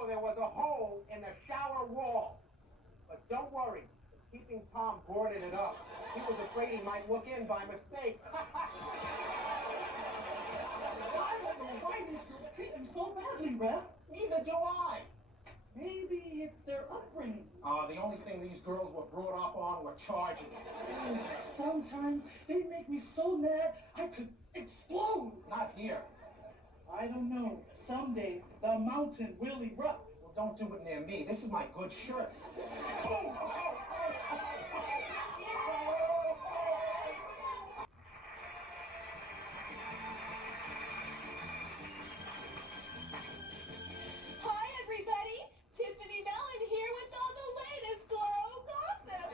know there was a hole in the shower wall. But don't worry, it's keeping Tom boarded it up. He was afraid he might look in by mistake. I don't know why these girls treat him so badly, Ref. Neither do I. Maybe it's their upbringing. The only thing these girls were brought up on were charges. Sometimes they make me so mad I could explode. Not here. I don't know. Someday the mountain will erupt. Well, don't do it near me. This is my good shirt. Hi, everybody. Tiffany Mellon here with all the latest G.L.O.W gossip.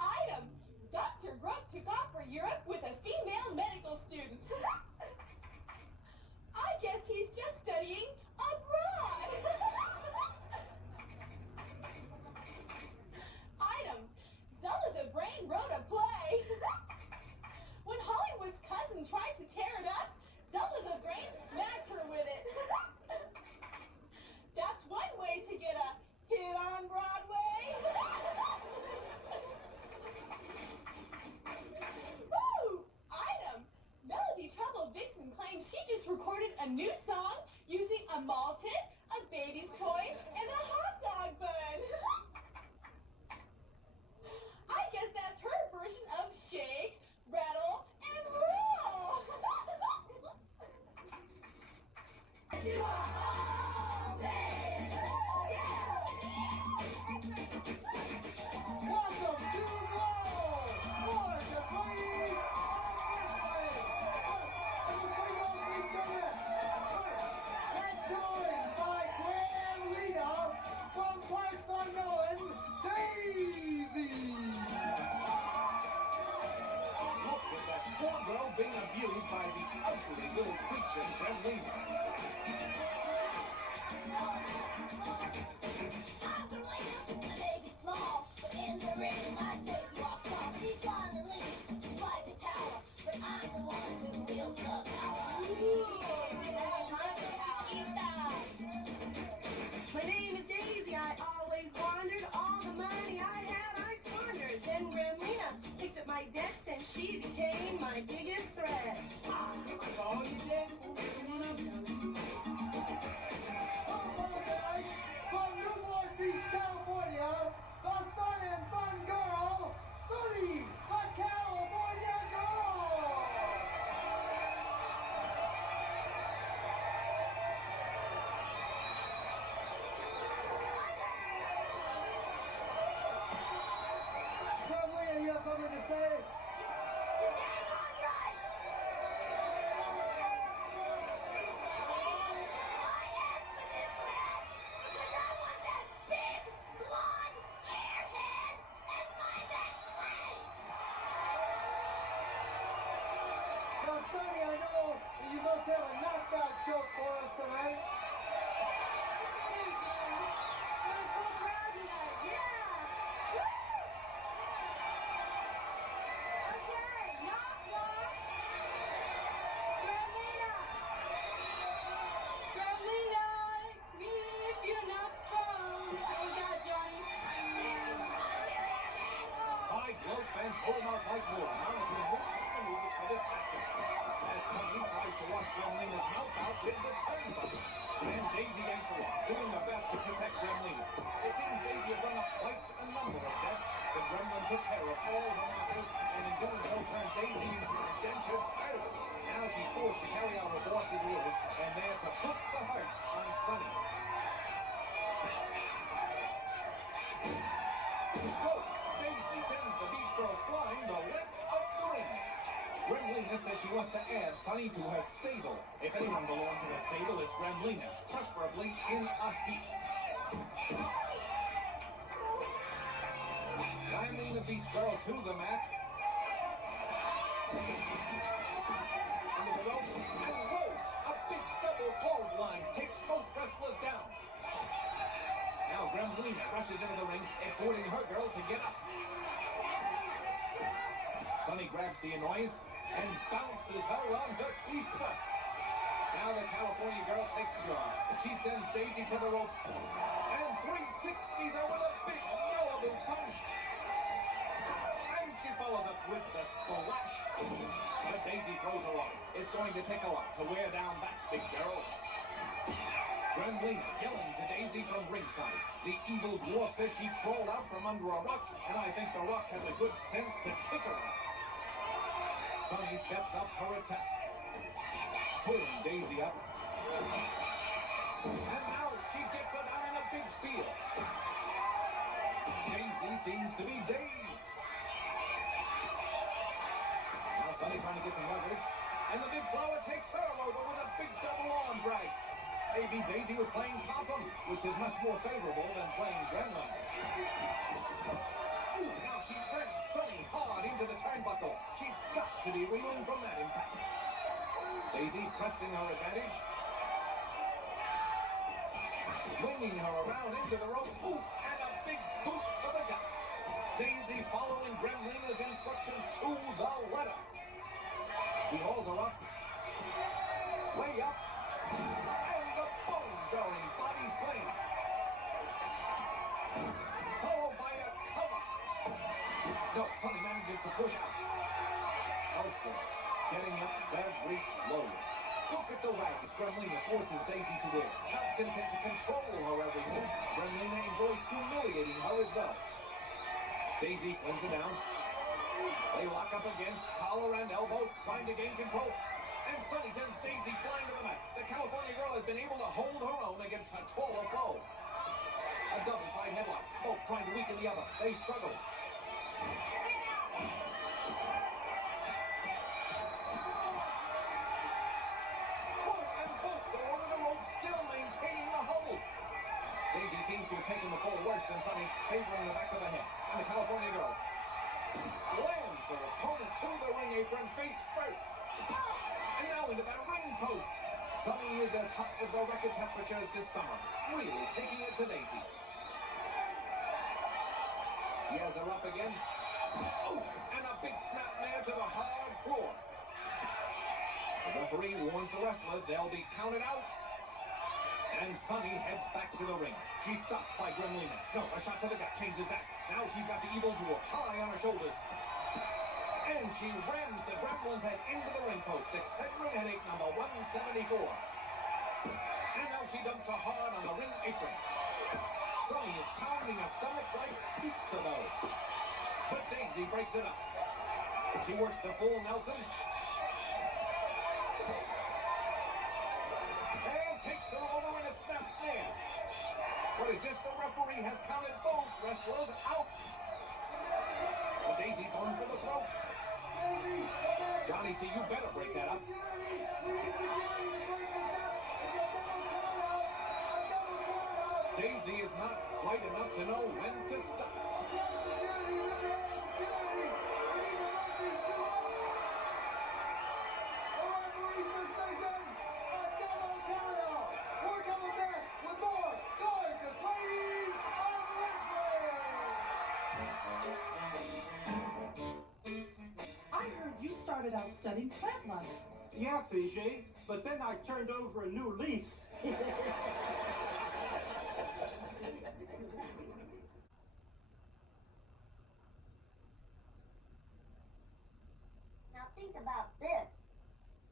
Item. Dr. Grubb took off for Europe with a female medical student. I guess he's just studying abroad. Item. Zella the Brain wrote a play. When Hollywood's cousin tried to tear it up, Zella the Brain smacked her with it. That's one way to get a hit on Broadway. Woo! Item. Melody Trouble Vixen claims she just recorded a new song using a Malton, a baby's toy, and a hot dog bun. I guess that's her version of shake, rattle, and roll. Welcome to G.L.O.W! More to please Let's joined by Gremlina from Parks Unknown, Daisy! Look at that poor girl being abused by the ugly little creature, Gremlina. My name is Daisy. I always wandered. All the money I had, I squandered. Then Gremlina picked up my debts, and she became my biggest threat. All you did, come on up, Hello, guys! From Newport Beach, California, the fun and fun girl, Susie, the California girl! Gremlina, you have something to say? Now, Sonny, I know you must have a knockout joke for us tonight. Hi, G.L.O.W fans, pull them out like water. Now to the most maneuvers for this action. As Sonny tries to wash Gremlina's mouth out with the turn button. And Daisy and so on, doing their best to protect Gremlina. It seems Daisy has run up quite a number of debts. The Gremlin took care of all her matters, and in doing so turned Daisy into an indentured servant. Now she's forced to carry out her boss's orders, and they're to put the hurt on Sonny. Whoa! Daisy sends the Beach Girl flying the length of the ring. Gremlina says she wants to add Sonny to her stable. If anyone belongs in a stable, it's Gremlina, preferably in a heap. Slamming the Beach Girl to the mat. Under the ropes, and whoa! A big double clothesline takes both wrestlers down. Now Gremlina rushes into the ring, exhorting her girl to get up. Sonny grabs the annoyance and bounces her on her keister. Now the California girl takes charge. She sends Daisy to the ropes. And 360s her with a big Malibu punch. And she follows up with the splash. But Daisy throws her off. It's going to take a lot to wear down that big girl. Gremlina yelling to Daisy from ringside. The evil dwarf says she crawled out from under a rock, and I think the rock has the good sense to kick her out. Sonny steps up for attack, pulling Daisy up. And now she gets her down in a big spear. Daisy seems to be dazed. Now Sonny trying to get some leverage, and the big flower takes her over with a big double arm drag. Maybe Daisy was playing possum, which is much more favorable than playing gremlin. Ooh, now she rams Sonny hard into the turnbuckle. She's got to be reeling from that impact. Daisy pressing her advantage. Swinging her around into the ropes. Ooh, and a big boot to the gut. Daisy following Gremlina's instructions to the letter. She hauls her up. Way up. And the bone-jarring body slam. Followed by a cover. No, Sonny manages to push out. Of course, getting up very slowly. Look at the wags Gremlina forces Daisy to wear. Not content to control her every move, Gremlina enjoys humiliating her as well. Daisy flings her down. They lock up again, collar and elbow, trying to gain control. And Sonny sends Daisy flying to the mat. The California girl has been able to hold her own against a taller foe. A double side headlock, both trying to weaken the other. They struggle. Daisy seems to have taken the fall worse than Sonny, favoring the back of the head. And the California girl slams her opponent to the ring apron face first. And now into that ring post. Sonny is as hot as the record temperatures this summer, really taking it to Daisy. She has her up again. Oh, and a big snapmare to the hard floor. The referee warns the wrestlers they'll be counted out. And Sonny heads back to the ring. She's stopped by Gremlina. No, a shot to the gut changes that. Now she's got the evil dwarf high on her shoulders. And she rams the gremlin's head into the ring post. Excedrin headache number 174. And now she dumps her hard on the ring apron. Sonny is pounding her stomach like pizza dough. But Daisy breaks it up. She works the full Nelson. Takes her over in a snap there. What is this? The referee has counted both wrestlers out. But Daisy's going for the throat. Johnny C, you better break that up. Daisy is not quite enough to know when to stop. Started out studying plant life. Yeah, Fiji, but then I turned over a new leaf. Now think about this.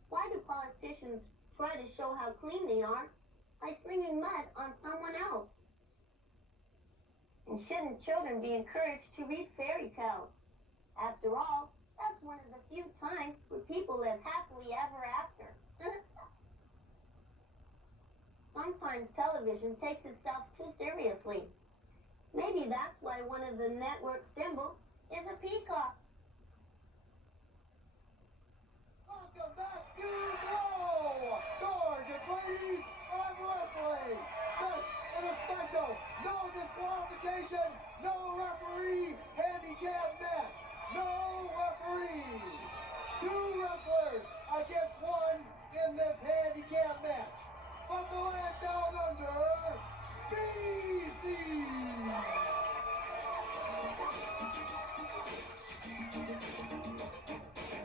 Why do politicians try to show how clean they are by slinging mud on someone else? And shouldn't children be encouraged to read fairy tales? After all, that's one of the few times where people live happily ever after. Sometimes television takes itself too seriously. Maybe that's why one of the network symbols is a peacock. Welcome back to G.L.O.W! Gorgeous ladies of wrestling! This is a special, no disqualification, no referee handicap match. No referee. 2 wrestlers against 1 in this handicap match. From the land down under, Beastie.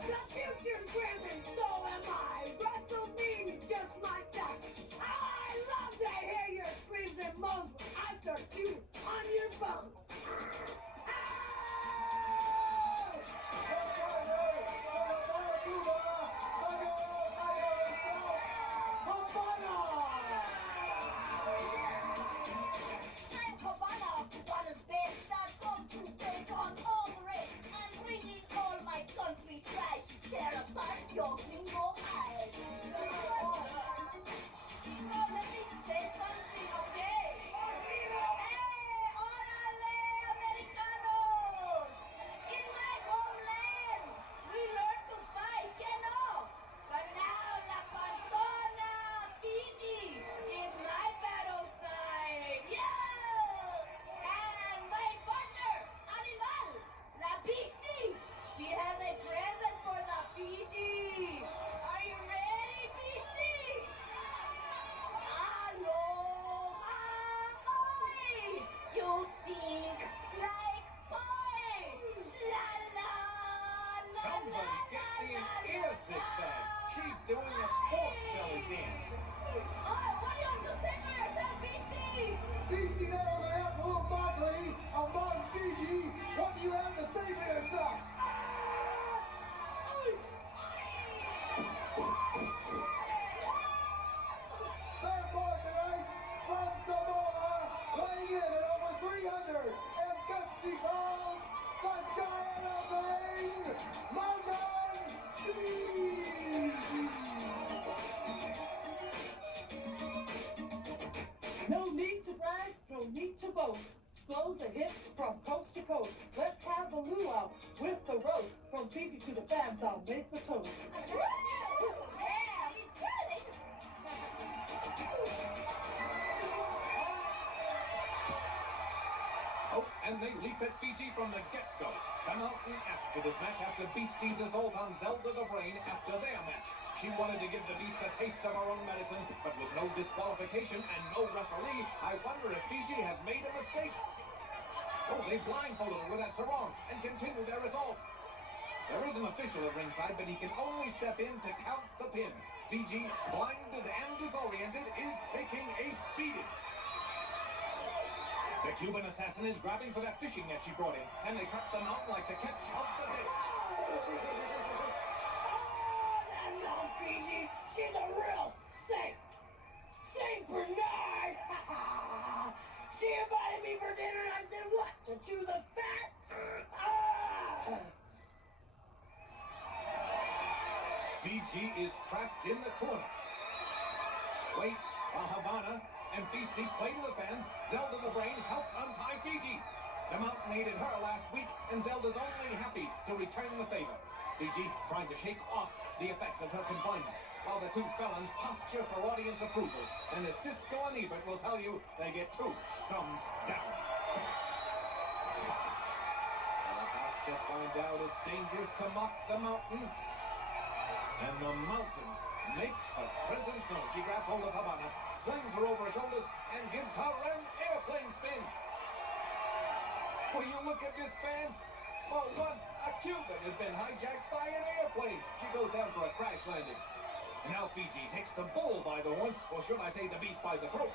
The future's gremlin, so am I. Wrestle me, just my to boast. Flows a hit from coast to coast. Let's have the luau with the roast. From Fiji to the fans, I'll make the toast. Oh, and they leap at Fiji from the get-go. Come out and ask for this match after Beastie's assault on Zelda the Brain after their match. She wanted to give the Beast a taste of her own medicine, but with no disqualification and no referee, I wonder if Fiji has made a mistake. Oh, they blindfolded her with that sarong and continue their assault. There is an official at ringside, but he can only step in to count the pin. Fiji, blinded and disoriented, is taking a beating. The Cuban assassin is grabbing for that fishing net she brought in, and they trap the mountain like the catch of the day. Fiji, she's a real saint. Saint Bernard. She invited me for dinner and I said, what? To chew the fat? Fiji is trapped in the corner. Wait, while Habana and Beastie play to the fans, Zelda the Brain helps untie Fiji. The mountain aided her last week, and Zelda's only happy to return the favor. Fiji trying to shake off the effects of her confinement, while the two felons posture for audience approval. And as Cisco and Ebert will tell you, they get 2 thumbs down. They're about to find out it's dangerous to mock the mountain. And the mountain makes a presence known. She grabs hold of Habana, slings her over her shoulders, and gives her an airplane spin. Will you look at this, fans? For once, a Cuban has been hijacked by an airplane. She goes down for a crash landing. And now Fiji takes the bull by the horns, or should I say the beast by the throat,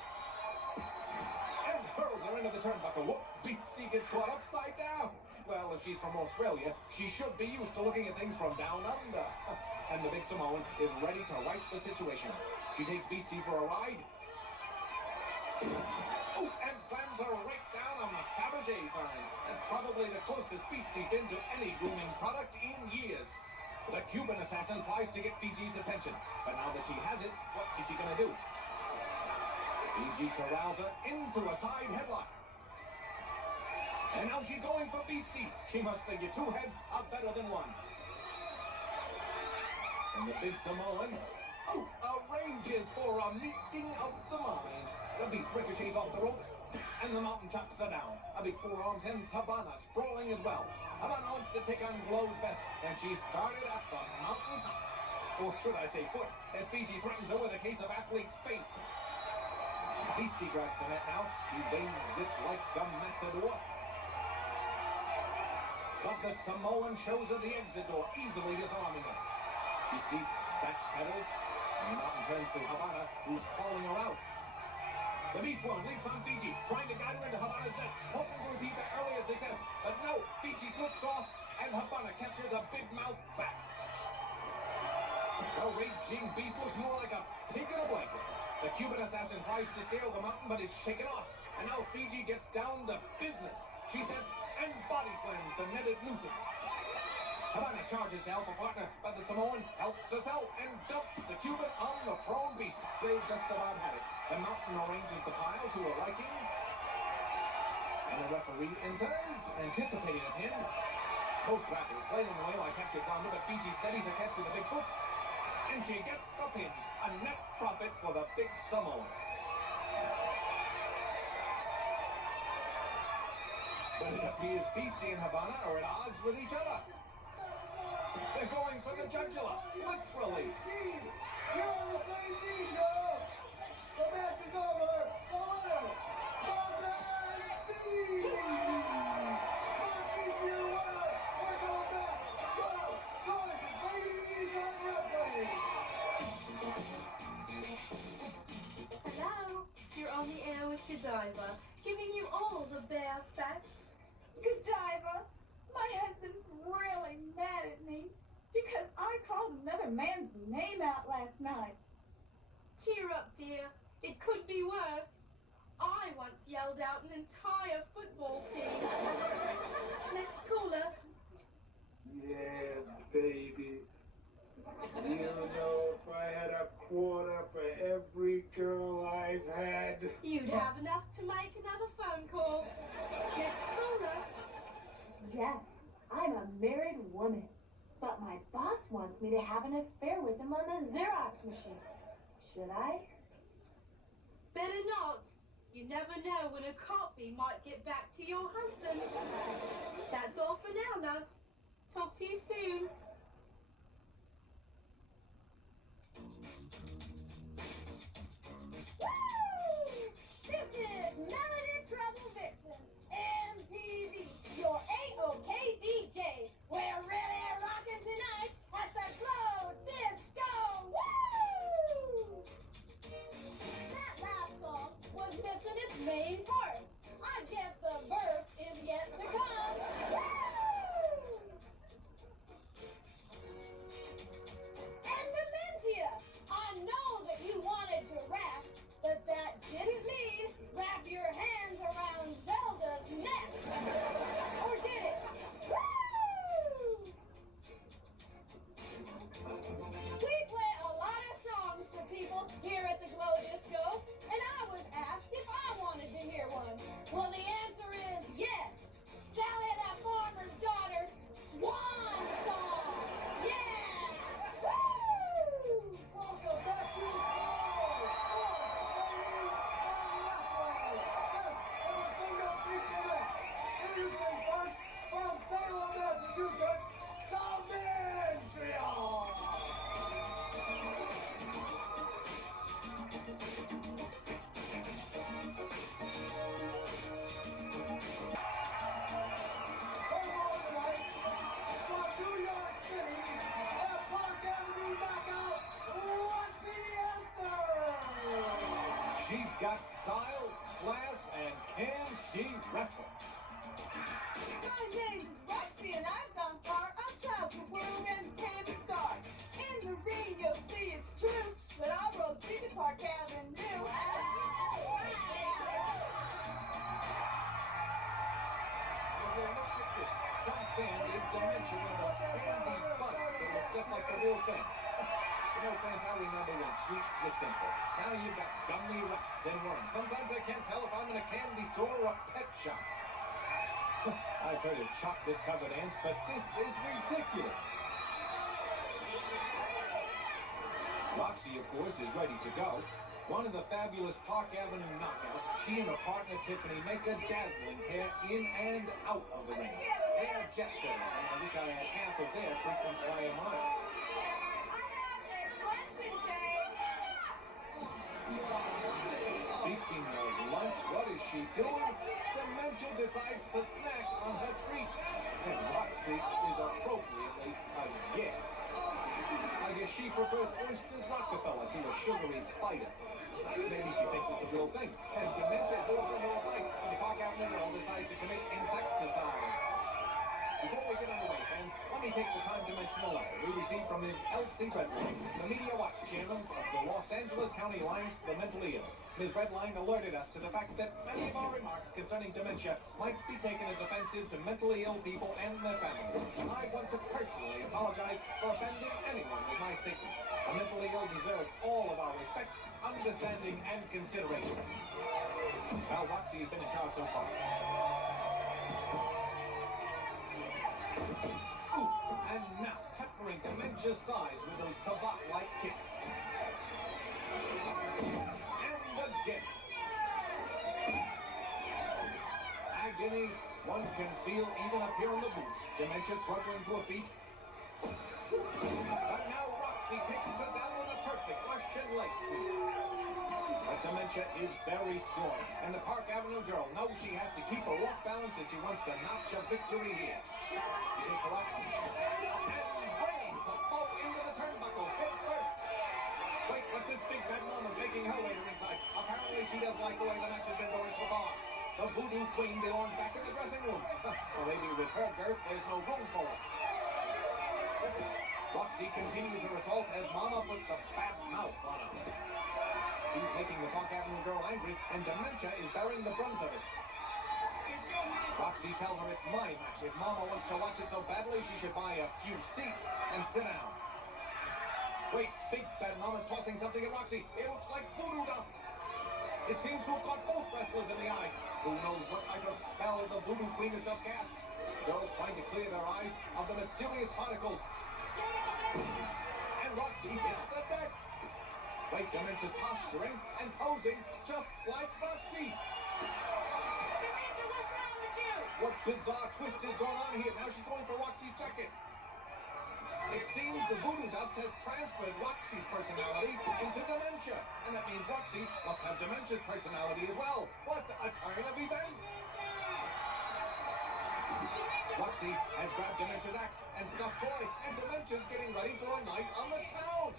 and hurls her into the turnbuckle. Whoop, Beastie gets caught upside down. Well, if she's from Australia, she should be used to looking at things from down under. And the big Samoan is ready to right the situation. She takes Beastie for a ride. Oh, and slams her right down on the Fabergé sign. That's probably the closest Beastie's been to any grooming product in years. The Cuban assassin tries to get Fiji's attention. But now that she has it, what is she going to do? Fiji corrals her into a side headlock. And now she's going for Beastie. She must figure 2 heads are better than 1. And the big Samoan, arranges for a meeting of the minds. The Beast ricochets off the ropes, and the mountain chops her down. A big forearm sends Habana sprawling as well. Habana wants to take on G.L.O.W's best, and she started at the mountain top. Or should I say foot, as Fiji threatens her with a case of athlete's face. Beastie grabs the net now. She waves it like a matador. But the Samoan shows her the exit door, easily disarming her. Beastie backpedals, and the mountain turns to Habana, who's calling her out. The Beast Woman leaps on Fiji, trying to guide her into Habana's net, hoping to repeat the earlier success. But no, Fiji flips off, and Habana captures a big mouth back. The raging Beast looks more like a pig in a blanket. The Cuban assassin tries to scale the mountain, but is shaken off. And now Fiji gets down to business. She sets and body slams the netted nuisance. Habana charges to help a partner, but the Samoan helps herself and dumps the Cuban on the prone Beast. They've just about had it. The mountain arranges the pile to her liking. And the referee enters, anticipating a pin. Most rappers flailing away like Capture Flounder, but Fiji steadies her catch with a big foot. And she gets the pin. A net profit for the big Samoan. But it appears Beastie and Habana are at odds with each other. They're going for the jugular, literally. You're on the same team, girl. The match is over. The winner, Beastie. Beastie, your winner. We're going back. Go, gorgeous ladies on airplane. Hello, you're on the air with Godiva, giving you all the bare facts. Godiva, my husband's really mad at me because I called another man's name out last night. Cheer up, dear. It could be worse. I once yelled out an entire football team. Next caller. Yeah, baby. You know, if I had a quarter for every girl I I've had. You'd have enough to make another phone call. Get Schooner. Yes, I'm a married woman. But my boss wants me to have an affair with him on the Xerox machine. Should I? Better not. You never know when a copy might get back to your husband. That's all for now, love. Talk to you soon. Woo! This is Melody Trouble Vixen, MTV, your A-OK DJ. We're really rocking tonight at the Glow Disco. Woo! That last song was missing its main part. I guess the verse is yet to come. Woo! And Dementia, I know that you wanted to rap, but that didn't mean wrap your hands around Zelda's neck. Or did it? Woo! We play a lot of songs for people here at the Glow Disco, and I was asked if I wanted to hear one. Well, the answer is yes. Sally that farmer's daughter, Swan Song. Yeah! Woo! Welcome back to the Introducing first, from Salem, Massachusetts, Dementia! From New York City, at Park Avenue Knockout, Roxy Astor! She's got style, class, and can she wrestle? My name is Roxy, and I've gone far outside the world and became a star. In the ring, you'll see it's true that I rode City Park Avenue. Well, look at this. Some fan gave Dementia one of those candy butts that look just like the real thing. You know, friends, I remember when sweets was simple. Now you've got gummy wraps and worms. Sometimes I can't tell if I'm in a candy store or a pet shop. I've heard of chocolate-covered ants, but this is ridiculous. Roxy, of course, is ready to go. One of the fabulous Park Avenue knockouts, she and her partner Tiffany make a dazzling pair in and out of the ring. They are jet setters, and I wish I had half of their frequent flyer miles. Speaking of lunch, what is she doing? Dementia decides to snack on her treat. And Roxy is appropriately a yes. I guess she prefers oysters Rockefeller to a sugary spider. Maybe she thinks it's the real thing. And Dementia is over her bite when the Park Avenue girl decides to commit insecticide. Before we get underway, friends, let me take the time to mention a letter we received from Ms. Elsie Redline, the Media Watch Chairman of the Los Angeles County Alliance for the Mentally Ill. Ms. Redline alerted us to the fact that many of our remarks concerning dementia might be taken as offensive to mentally ill people and their families. And I want to personally apologize for offending anyone with my statements. The mentally ill deserve all of our respect, understanding, and consideration. Well, Roxy has been in charge so far. Ooh, and now peppering Dementia's thighs with those savate-like kicks. And again. Agony one can feel even up here in the booth. Dementia struggling to her feet. But now Roxy takes her down with a perfect Russian leg sweep. But Dementia is very strong, and the Park Avenue girl knows she has to keep her off balance if she wants to notch a victory here. She takes her up and brings a bow into the turnbuckle head first. Wait, what's this big bad mama making her way to ringside? Apparently she doesn't like the way the match has been going so far. The voodoo queen belongs back in the dressing room. Well, maybe with her girth, there's no room for her. Roxy continues her assault as Mama puts the fat mouth on her. She's making the Park Avenue girl angry, and Dementia is bearing the brunt of it. Roxy tells her it's my match. If Mama wants to watch it so badly, she should buy a few seats and sit down. Wait, big bad Mama's tossing something at Roxy. It looks like voodoo dust. It seems to have got both wrestlers in the eyes. Who knows what type of spell the voodoo queen has just cast? Girls trying to clear their eyes of the mysterious particles. And Roxy hits the deck. Wait, Dementia's posturing and posing just like Roxy. Dementia, what's wrong with you? What bizarre twist is going on here? Now she's going for Roxy's jacket. It seems the voodoo dust has transferred Roxy's personality into Dementia. And that means Roxy must have Dementia's personality as well. What a turn of events! Roxy has grabbed Dementia's axe and stuffed toy, and Dementia's getting ready for a night on the town.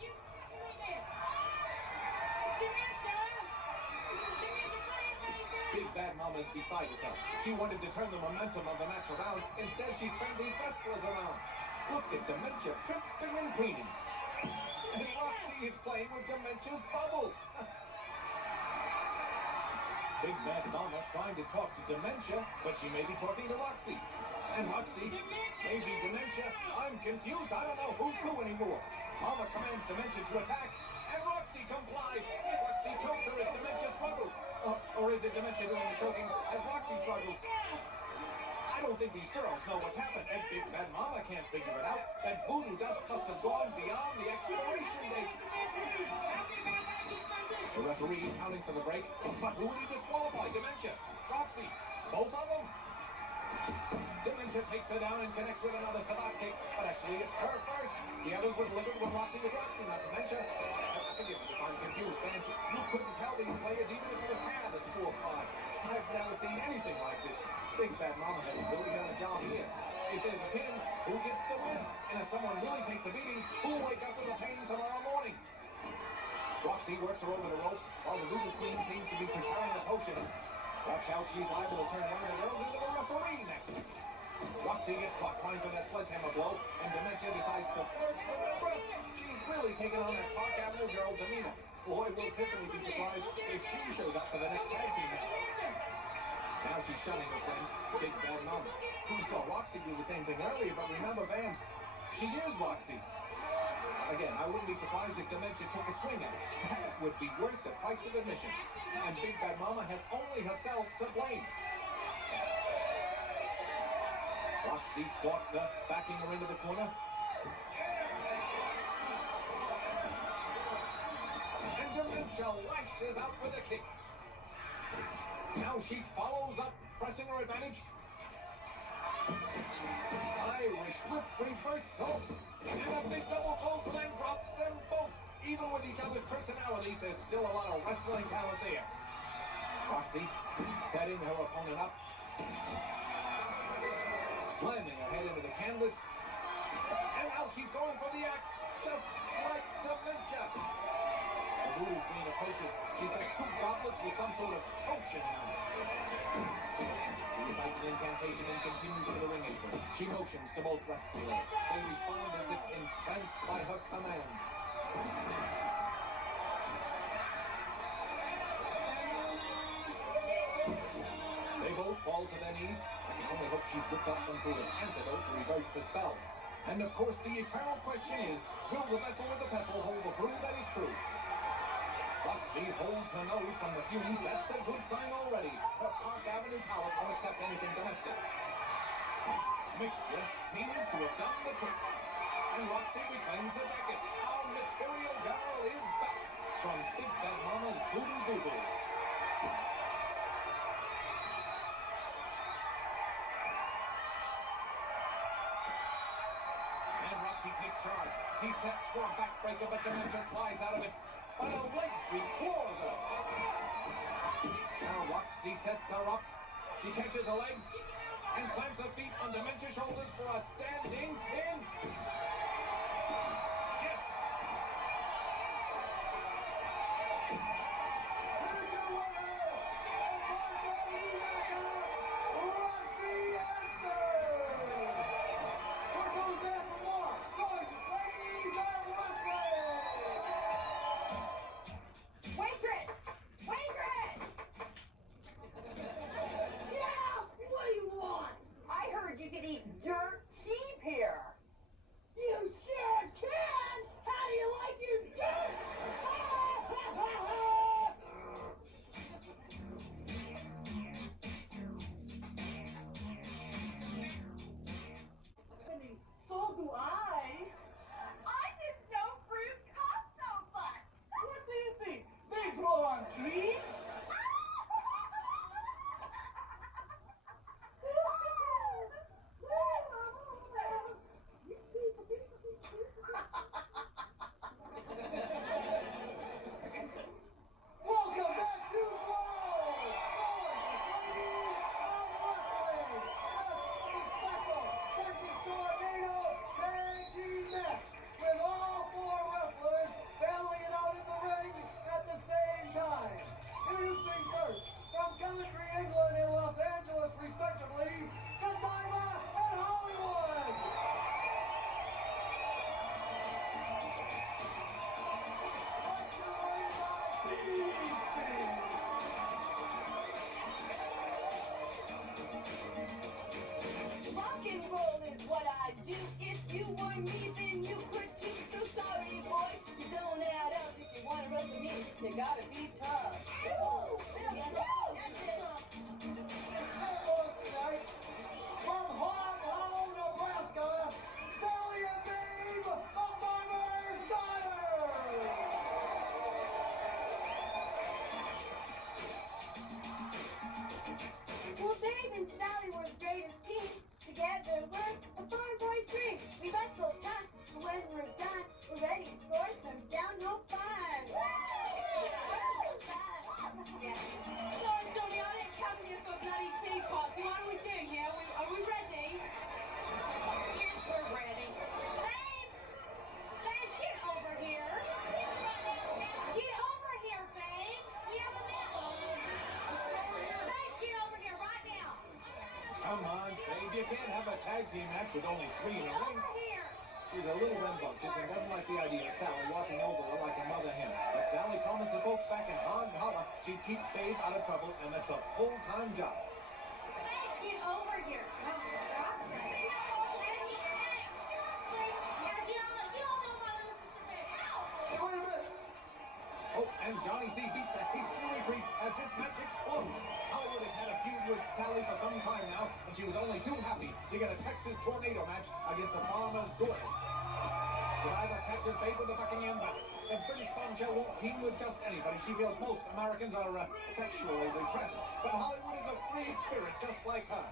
Big Bad Mama's beside herself. She wanted to turn the momentum of the match around. Instead, she's turned these wrestlers around. Look at Dementia tripping and preening. And Roxy is playing with Dementia's bubbles. Big Bad Mama trying to talk to Dementia, but she may be talking to Roxy. And Roxy, maybe Dementia. I'm confused. I don't know who's who anymore. Mama commands Dementia to attack, and Roxy complies. Roxy chokes her as Dementia struggles. Or is it Dementia doing the choking as Roxy struggles? I don't think these girls know what's happened, and Big Bad Mama can't figure it out. That voodoo dust must have gone beyond the expiration date. The referee counting for the break, but who would he disqualify? Dementia, Roxy, both of them. Dementia takes her down and connects with another sabat kick, but actually it's her first. The others were delivered when Roxy was Roxy, not Dementia. Forgive me if I'm confused, fans. You couldn't tell these players even if you had a score of 5. I've never seen anything like this. Big Bad Mama has really done a job here. If there's a pin, who gets the win? And if someone really takes a beating, who will wake up with a pain tomorrow morning? Roxy works her over the ropes while the voodoo queen seems to be preparing a potion. Watch out, she's liable to turn one of the girls into the referee next. Roxy gets caught trying for that sledgehammer blow, and Dementia decides to flirt with the breath. She's really taking on that Park Avenue girl demeanor. Boy, will Tiffany be surprised if she shows up for the next tag team match. Now she's shunning her friend, Big Bad Mama. We saw Roxy do the same thing earlier, but remember, fans, she is Roxy. Again, I wouldn't be surprised if Dementia took a swing at it. That would be worth the price of admission. And Big Bad Mama has only herself to blame. Roxy stalks her, backing her into the corner. And Dementia lashes out with a kick. Now she follows up, pressing her advantage. Irish whip reversal. And a big double clothesline drops them both. Even with each other's personalities, there's still a lot of wrestling talent there. Roxy setting her opponent up. Slamming her head into the canvas. And now she's going for the axe, just like Dementia. The voodoo queen approaches. She's got 2 goblets with some sort of potion in them. She recites an incantation and continues to the ring apron. She motions to both wrestlers. They respond as if entranced by her command. They both fall to their knees. I can only hope she's whipped up some sort of antidote to reverse the spell. And of course, the eternal question is, will the vessel with the pestle hold the brew that is true? Roxy holds her nose from the fumes. That's a good sign already. Her Park Avenue palate won't accept anything domestic. Mixture seems to have done the trick. And Roxy reclaims the jacket. Our material girl is back from Big Bad Mama's Voodoo Voodoo. And Roxy takes charge. She sets for a backbreaker, but Dementia slides out of it. But a leg sweep floors her. Now Roxy sets her up. She catches her legs and plants her feet on Dementia's shoulders for a standing pin. Yes! Here's your winner, Roxy Astor! Here goes there for more. Boys, ladies, and wrestling! Waitress! Waitress! Yeah! What do you want? I heard you could eat dirt cheap here. and Sally were the greatest team. Together we're a farm boys dream. We must go tough, and when we're done, we're ready to score some downhill fun. Sorry, Johnny, I didn't come here for bloody teapots. What do we do here? Are we ready? Yes, we're ready. Babe! Babe, get over here. Get over here, babe. Babe, get over here right now. Come on, babe. You can't have a tag team match with only 3 in a ring. Over here. She's a little rambunctious and doesn't like the idea of Sally watching over her like a mother hen. But Sally promised the folks back in Hog Holla she'd keep Babe out of trouble, and that's a full-time job. Babe, get over here. Oh, and Johnny C. beats a hasty retreat as this match explodes. Hollywood has had a feud with Sally for some time now, and she was only too happy to get a Texas tornado match against the Farmer's Daughters. Godiva catches Babe with the Buckingham bounce. The British bombshell won't team with just anybody. She feels most Americans are sexually repressed, but Hollywood is a free spirit just like her.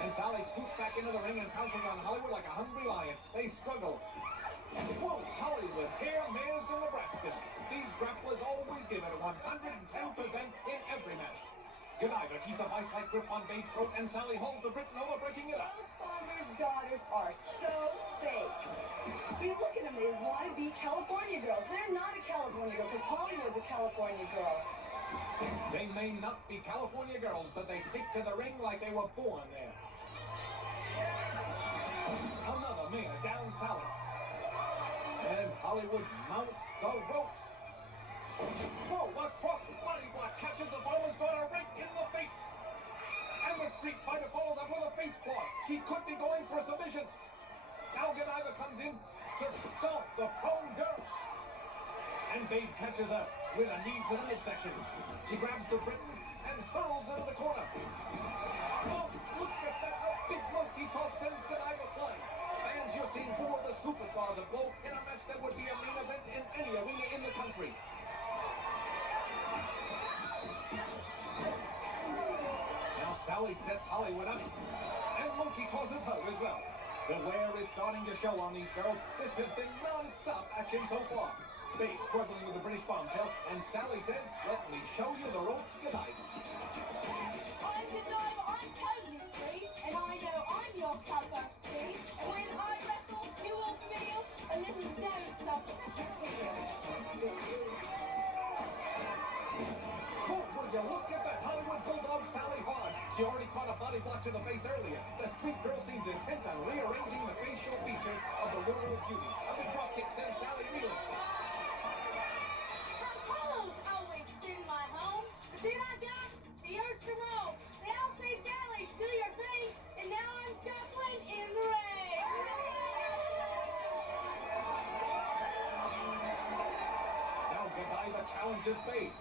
And Sally scoots back into the ring and pounces on Hollywood like a hungry lion. They struggle. Whoa, Hollywood, hair mares the Nebraskan. These grapplers always give it 110% in every match. Godiva keeps a vice-like grip on Babe's throat, and Sally holds the Briton over, breaking it up. Those farmers' daughters are so fake. We look at them as wannabe California girls. They're not a California girl, because Hollywood's a California girl. They may not be California girls, but they take to the ring like they were born there. Another mare down Sally. And Hollywood mounts the ropes. Whoa, a cross body block catches the Farmer's Daughter right in the face. And the Street Fighter follows up with a face block. She could be going for a submission. Now Godiva comes in to stop the prone girl. And Babe catches her with a knee to the midsection. She grabs the Briton and hurls into the corner. Oh, look at that. A big monkey toss sends Godiva flying. Fans, you're seeing 4 of the superstars of G.L.O.W in a match that would be a main event in any arena in the country. Now Sally sets Hollywood up, and Monkey tosses her as well. The wear is starting to show on these girls. This has been non-stop action so far. Babe struggling with the British bombshell, and Sally says, "Let me show you the ropes, Godiva." I'm Godiva, I'm totally free, and I know I'm your cup of tea. And when I wrestle, you will feel a little dose of Oh, will you look at that Hollywood Bulldog Sally hard. She already caught a body block to the face earlier. The street girl seems intent on rearranging the facial features of the rural beauty. A big drop kick sends Sally reeling. Apollo's always been my home, but then I got the urge to roam. They all say, Sally, do your thing, and now I'm shuffling in the rain. Now Godiva challenges Babe.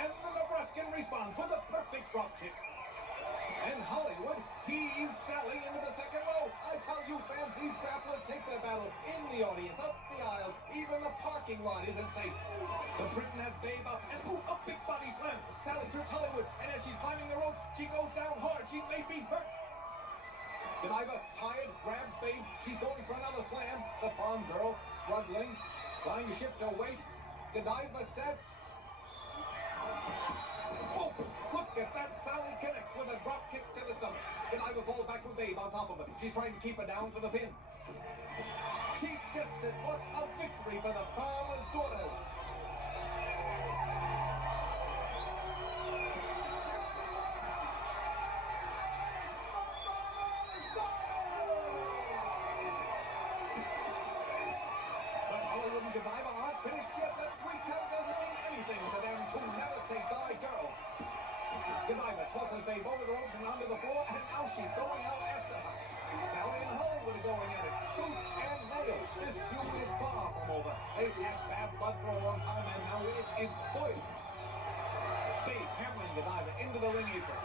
And the Nebraskan responds with a perfect drop kick. And Hollywood heaves Sally into the second row. I tell you, fans, these grapplers take their battle in the audience, up the aisles. Even the parking lot isn't safe. The Briton has Babe up, and a big body slam. Sally trips Hollywood, and as she's climbing the ropes, she goes down hard. She may be hurt. Godiva, tired, grabs Babe. She's going for another slam. The farm girl, struggling, trying to shift her weight. Godiva sets. Oh, look at that. Sally connects with a drop kick to the stomach. Godiva falls back with Babe on top of her. She's trying to keep her down for the pin. She gets it. What a victory for the Farmer's Daughters. But Hollywood and Godiva aren't finished yet. That 3 count doesn't mean anything to them two never-say-die girls. Godiva tosses Babe over the ropes and onto the floor, and now she's going out after her. Sally and Hollywood are going at it, tooth and nail. This feud is far from over. They've had bad blood for a long time, and now it is boiling. Babe hammering Godiva into the ring apron.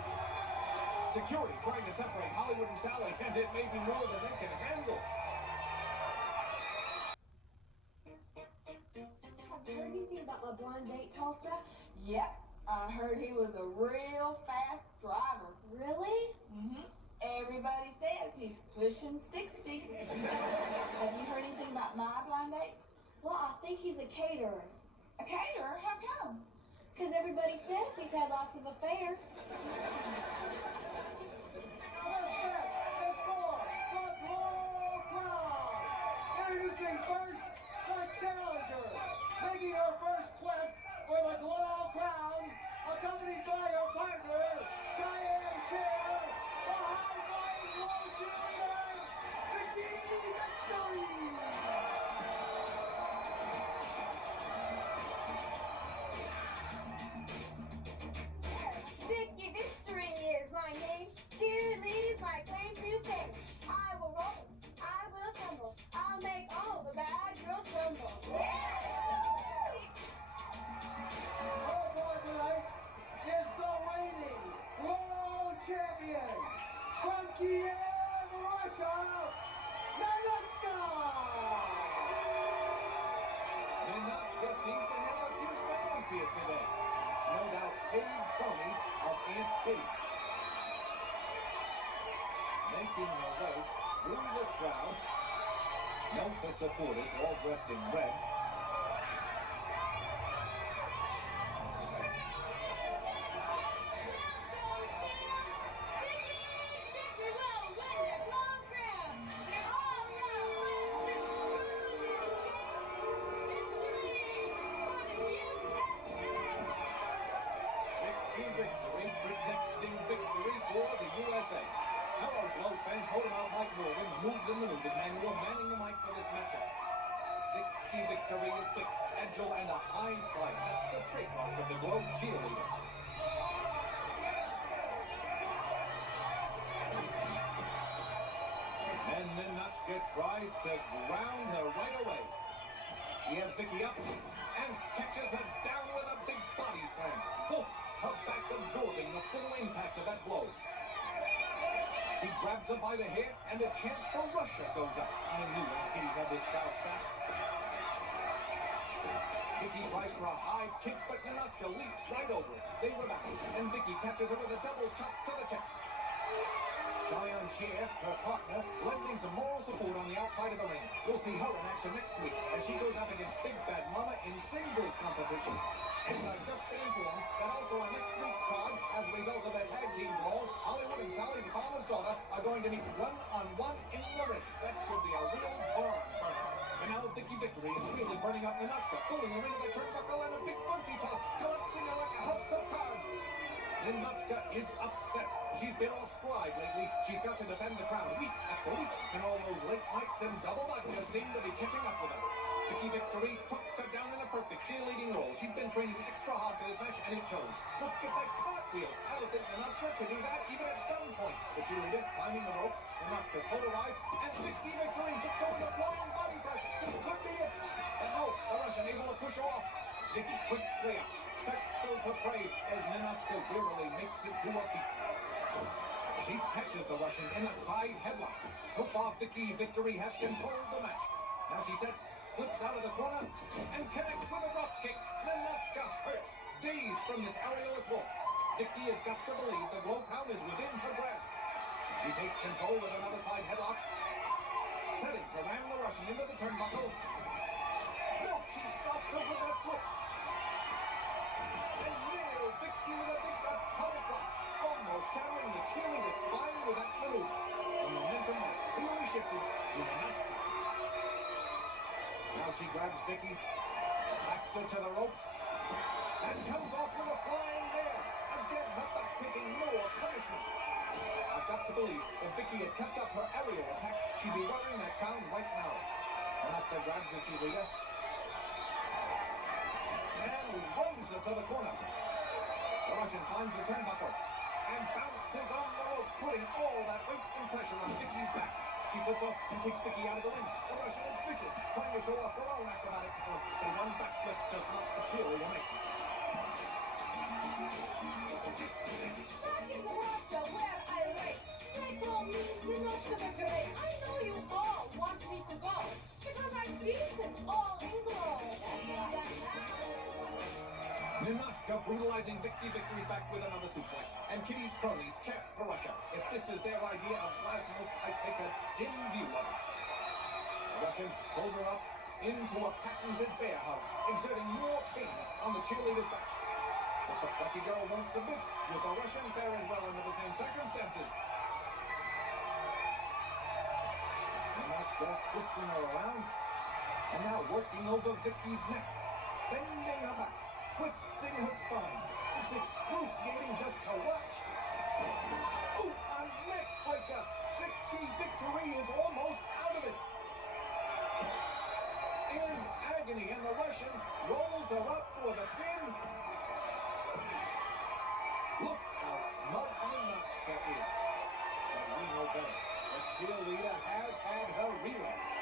Security trying to separate Hollywood and Sally, and it may be more than they can handle. Heard anything about my blind date, Tulsa? Yep, I heard he was a real fast driver. Really? Everybody says he's pushing 60. Have you heard anything about my blind date? Well, I think he's a caterer. A caterer? How come? Because everybody says he's had lots of affairs. Let's set is for the G.L.O.W crowd. Introducing first, the challenger. Making her first quest for the G.L.O.W crown, accompanied by her partner, Cheyenne Cher, the high-flying low cheerleader, Vicky Victory. Vicky Victory is my name. Cheerleaders, my claim to fame. I will roll, I will tumble. I'll make all the bad girls tremble. Our boy tonight is the reigning G.L.O.W champion from Kiev, Russia, Ninotchka. Ninotchka seems to have a few fans here today. No doubt paid cronies of Aunt Kitty. Making her way through the crowd. Memphis supporters all dressed in red. Victory, protecting victory for the USA. Hello, G.L.O.W fans. Hold 'em out like Norman. Moves and maneuvers, and you're manning the mic for this matchup. Vicky Victory is quick, agile, and a high flyer. That's the trademark of the G.L.O.W cheerleaders. And Ninotchka tries to ground her right away. She has Vicky up and catches her down with a big body slam. Oh, her back absorbing the full impact of that blow. She grabs her by the hair, and a chant for Russia goes up. I knew that Kitty had this crowd stacked. Vicky tries for a high kick, but Ninotchka leaps right over it. They rebound, and Vicky catches her with a double chop to the chest. Cheyenne Cher, her partner, lending some moral support on the outside of the ring. We'll see her in action next week as she goes up against Big Bad Mama in singles competition. And I've just been informed that also on next week's card, as a result of their tag team brawl, Hollywood and Sally, the farmer's daughter, are going to meet one-on-one in the ring. That should be a real barn burner. And now Vicky Victory is really burning up Ninotchka, pulling her into the turnbuckle and a big monkey toss, collapsing her like a house of cards. Ninotchka is upset. She's been off stride lately. She's got to defend the crown week after week, and all those late nights and double vodka seem to be catching up with her. Vicky Victory took her down in a perfect cheerleading role. She's been training extra hard for this match, and it shows. Look at that cartwheel. I don't think Ninotchka could do that even at gunpoint. The cheerleader climbing the ropes. Ninotchka polarized, and Vicky Victory hits her with a flying body press. This could be it. But no, the Russian able to push her off. Vicky quickly up. Circles her prey as Ninotchka wearily makes it to her feet. She catches the Russian in a side headlock. So far, Vicky Victory has controlled the match. Now she sets, flips out of the corner, and connects with a drop kick. Ninotchka hurts, dazed from this aerial assault. Vicky has got to believe the G.L.O.W crown is within her grasp. She takes control with another side headlock, setting to ram the Russian into the turnbuckle. No, she stops her with that foot. And nails Vicky with a big atomic drop, almost shattering the cheerleader's spine with that maneuver. The momentum has clearly shifted to Ninotchka. Now she grabs Vicky, backs her to the ropes, and comes off with a flying mare. Again, her back taking more punishment. I've got to believe if Vicky had kept up her aerial attack, she'd be wearing that crown right now. Ninotchka grabs the cheerleader and runs her to the corner. The Russian finds the turnbuckle and bounces on the ropes, putting all that weight and pressure on Vicky's back. She puts off and kicks Vicky out of the ring. The Russian is vicious, trying to show off her own acrobatic talent, but one backflip does not the cheerleader make. Back in Russia, where I race, they call me Ninotchka the Great. I know you all want me to go, because I'm decent, all in glow. Ninotchka brutalizes mesmerizing Vicky Victory back with another suplex. And Kitty's cronies chant for Russia. If this is their idea of glasnost, I take a dim view of it. The Russian pulls her up into a patented bear hug, exerting more pain on the cheerleader's back. But the plucky girl won't submit, with the Russian fair as well under the same circumstances. Astor twisting her around, and now working over Vicky's neck, bending her back, twisting her spine. It's excruciating just to watch. Oh, a neck breaker! Vicky Victory is almost out of it. In agony, and the Russian rolls her up for the pin. Look how smug Ninotchka is. But we know better. The cheerleader has had her relay.